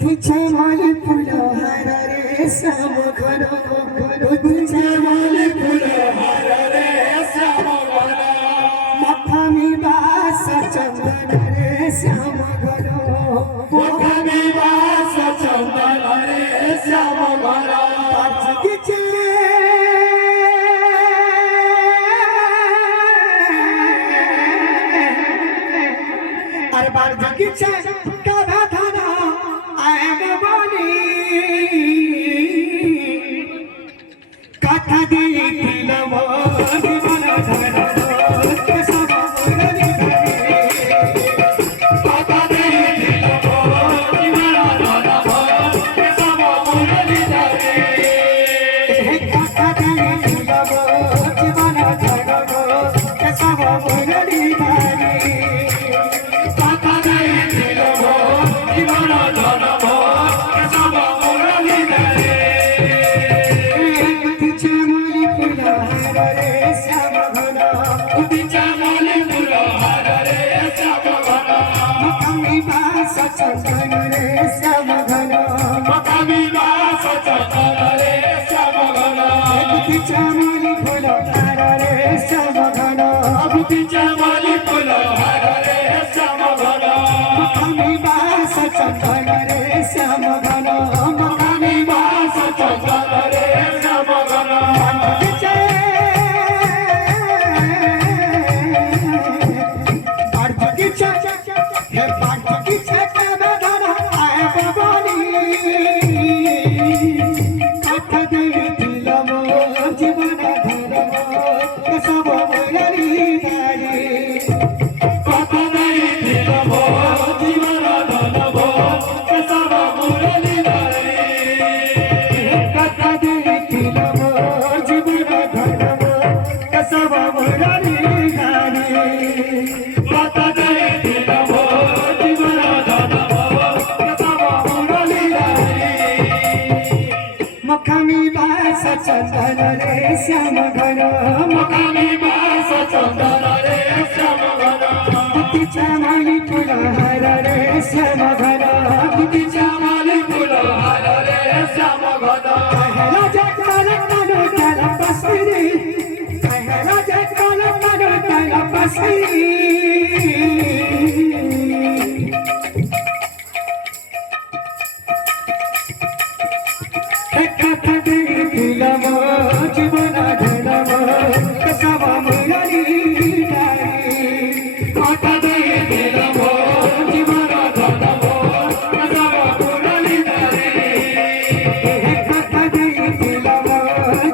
तुझ्या माले फुलं हार रे श्याम घन तुझ्या माले फुलं हार रे श्याम घन मोठा मी बास चंदन रे श्याम घन मोठा मी बास चंदन रे श्याम घन पाचकीचे अरे पाचकीचे कथा देतील मला कसा बोलली कथा देतील मला कसा बोलली हे कथा देतील मला कसा बोलली कथा देतील मला चंदन रे श्याम घन मकामी बास चंदन रे श्याम घन बुद्धीच्या माली फुलं हार रे श्याम घन बुद्धीच्या माली फुलं हार रे श्याम घन मकामी बास चंदन रे श्याम घन मकामी बास चंदन रे श्याम घन पाठकीच्या हे पाठकीच्या मकामी बास चंदन रे श्याम घन मकामी बास चंदन रे श्याम घन बुद्धीच्या माली फुलं हार रे श्याम घन बुद्धीच्या माली फुलं हार रे श्याम घन कहला जगताल कानो त्याला पसरी कहला जगताल कानो त्याला पसरी कथा देतील जीवना धनम कसा बोलली कथा देतील जीवना धनम कसा बोलली कथा देतील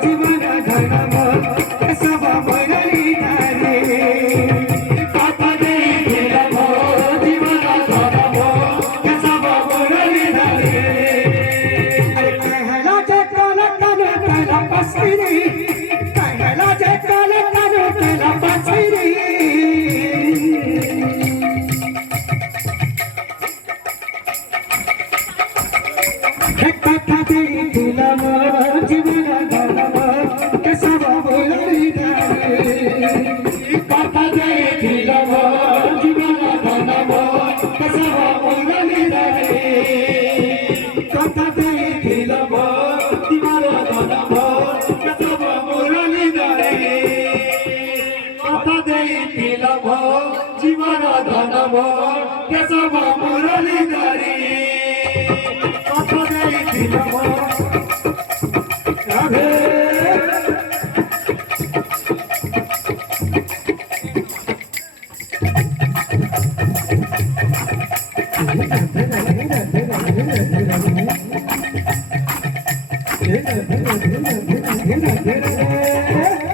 जीवना धनम कसा बोलली कथा देतील जीवना धनम कसा बोलली कहला जगताल कानो त्याला पसरी कथा देतील जीवना धनम कसा बोलली कथा देतील जीवना धनम कसा बोलली कथा देतील जीवना धनम कथा देतील जीवन धनम केशव मुरलीधरी कथा देतील राधे धीरे धीरे